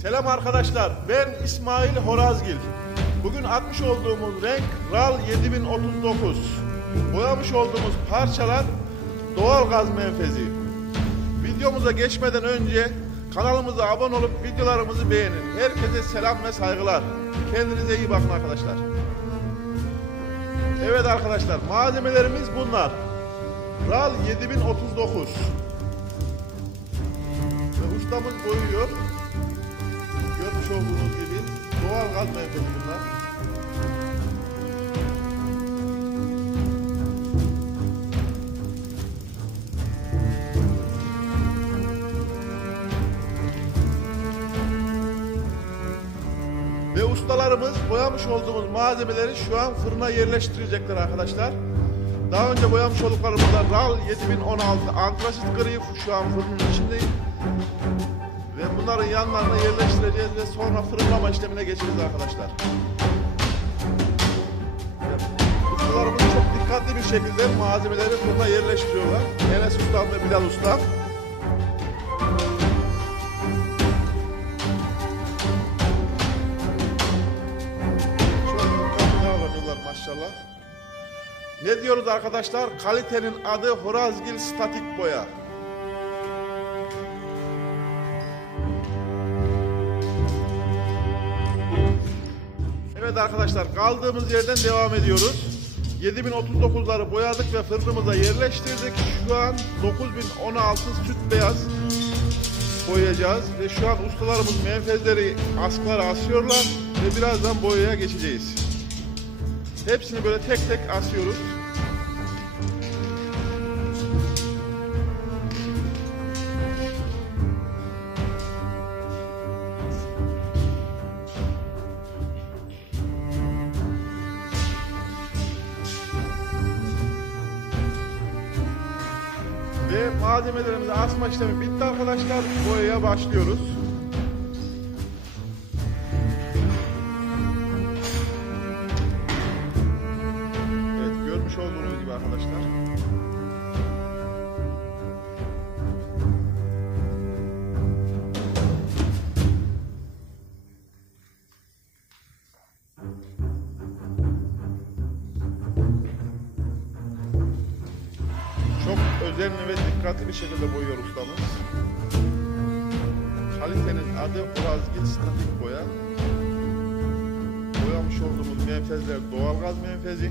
Selam arkadaşlar, ben İsmail Horazgil. Bugün atmış olduğumuz renk RAL 7039. Boyamış olduğumuz parçalar doğal gaz menfezi. Videomuza geçmeden önce kanalımıza abone olup videolarımızı beğenin. Herkese selam ve saygılar. Kendinize iyi bakın arkadaşlar. Evet arkadaşlar, malzemelerimiz bunlar. RAL 7039. Ve ustamız boyuyor. Görmüş olduğunuz gibi doğal gaz menfezi bunlar. Ve ustalarımız boyamış olduğumuz malzemeleri şu an fırına yerleştirecekler arkadaşlar. Daha önce boyamış olduklarımızda RAL 7016 antrasit gri şu an fırının içindeyim. Ve bunların yanlarına yerleştireceğiz ve sonra fırınlama işlemine geçeceğiz arkadaşlar. Ustalarımız çok dikkatli bir şekilde malzemeleri fırına yerleştiriyorlar. Enes Ustam ve Bilal Ustam. Çok dikkatli davranıyorlar maşallah. Ne diyoruz arkadaşlar? Kalitenin adı Horazgil Statik Boya. Evet arkadaşlar, kaldığımız yerden devam ediyoruz. 7039'ları boyadık ve fırınımıza yerleştirdik. Şu an 9016 süt beyaz boyayacağız ve şu an ustalarımız menfezleri askılara asıyorlar ve birazdan boyaya geçeceğiz. Hepsini böyle tek tek asıyoruz. Ve malzemelerimizi asma işlemi bitti arkadaşlar. Boyaya başlıyoruz. Evet, görmüş olduğunuz gibi arkadaşlar. Çok özenli ve dikkatli bir şekilde boyuyor ustamız. Kalitenin adı Horazgil Statik Boya. Boyamış olduğumuz menfezler doğalgaz menfezi.